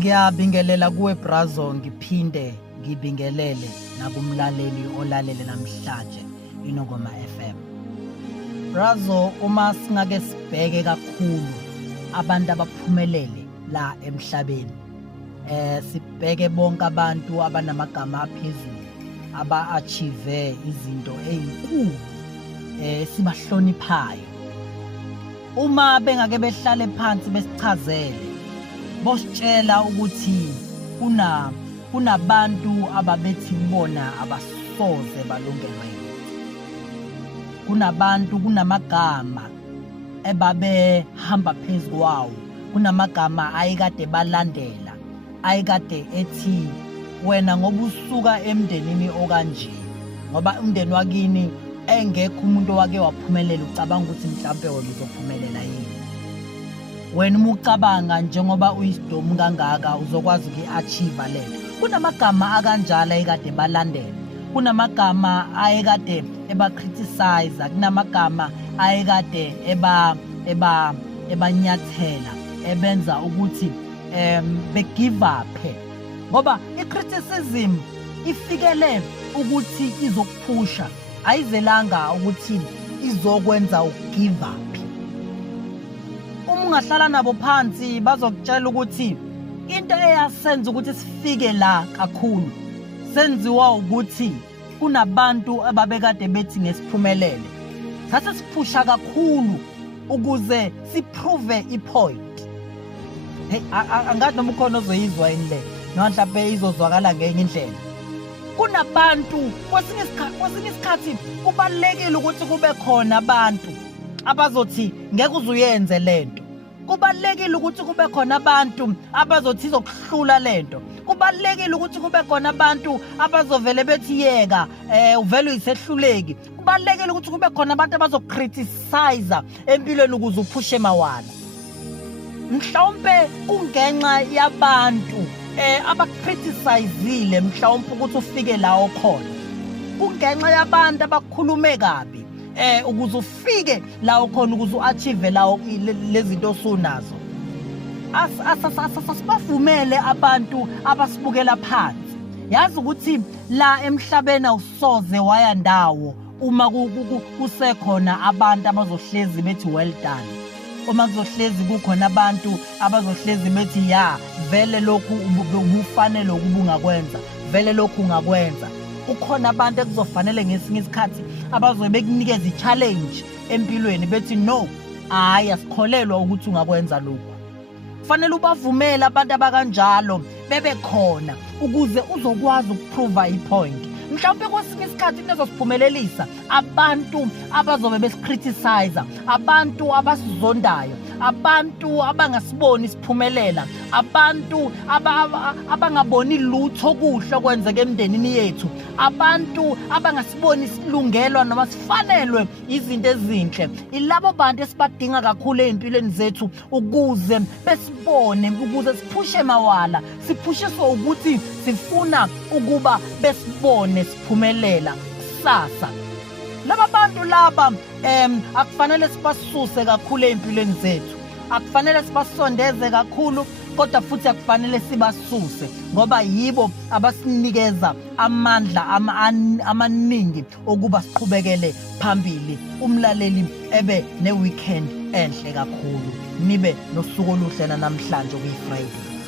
Ngiyabingelela kuwe Brazo, ngiphinde ngibingelele nakumlaleli olalele namhlanje iNongoma FM. Brazo, uma singake sibheke kakhulu abantu abaphumelele la emhlabeni, sibheke bonke abantu abanamagama aphezulu aba-achieve izinto ezinkulu sibahloniphayo. Uma bengake behlale phansi besichazele, bositshela ukuthi kunabantu ababethi bona abasoze balungelwe. Kunabantu, kunamagama ebabehamba phezu kwawo, kunamagama ayekade balandela, ayekade ethi wena ngoba usuka emndenini okanje, ngoba umndeni wakini engekho umuntu wake waphumelela, ucabanga ukuthi mhlawumbe wena uzophumelela yini. Wena uma ucabanga njengoba uyisidomu kangaka uzokwazi uku-achieve lento. Kunamagama akanjalo ayekade balandela, kunamagama ayekade eba-criticize, kunamagama ayekade ebanyathela, ebenza ukuthi be-give up, ngoba i-criticism ifikele ukuthi izokuphusha, ayizelanga ukuthi izokwenza uku-give up. Uma ungahlala nabo phansi bazokutshela ukuthi into eyasenza ukuthi sifike la kakhulu senziwa ukuthi kunabantu ababekade bethi ngesiphumelele sase siphusha kakhulu ukuze siprove ipoint. Hey, angathi noma ukhona ozoyizwa yini le, noma mhlawumbe izozwakala ngenye indlela. Kunabantu kwesinye isikhathi kubalekile ukuthi kube khona abantu abazothi ngeke uzuyenze lento. Kubalekile ukuthi kube khona abantu abazothi izokuhlula lento. Kubalekile ukuthi kube khona abantu abazovele bethi yeka uvele uyisehluleki. Kubalekile ukuthi kube khona abantu abazokriticize empilweni ukuze uphushe mawala. Mhlawumbe kungenxa yabantu abakriticizile mhlawumbe ukuthi ufike la okhona. Kungenxa yabantu abakhulume kabi ukuze ufike la okhona, ukuze uachieve la lezi zinto osunazo. Asibavumele abantu abasibukela phansi. Yazi ukuthi la emhlabeni awusoze waya ndawo uma kusekhona abantu abazohlezi bethi well done. Uma kuzohlezi kukhona abantu abazohlezi bethi ya vele lokhu ubufanele ukuba ungakwenza, vele lokhu ungakwenza. Kukhona abantu ekuzofanele ngesinye isikhathi abazobe bekunikeza i-challenge empilweni bethi no, hayi asikholelwa ukuthi ungakwenza lokhu. Kufanele ubavumele abantu abakanjalo bebe khona ukuze uzokwazi ukuprova ipoint. Mhlawumbe kwesinye isikhathi nezosiphumelelisa abantu abazobe besikriticize, abantu abasizondayo, abantu abangasiboni siphumelela, abantu abangaboni lutho kuhle okwenzeka emndenini yethu, abantu abangasiboni silungelwa noma sifanelwe izinto ezinhle. Ilabo bantu esibadinga kakhulu empilweni zethu ukuze besibone, ukuze siphushe mawala, siphushiswe ukuthi sifuna ukuba besibone siphumelela kusasa. Laba bantu laba akufanele sibasuse kakhulu empilweni zethu, akufanele sibasondeze kakhulu, kodwa futhi akufanele sibasuse ngoba yibo abasinikeza amandla amaningi ukuba siqhubekele phambili. Umlaleli ebe ne-weekend enhle kakhulu, nibe nosuku oluhle namhlanje kuyi-Friday.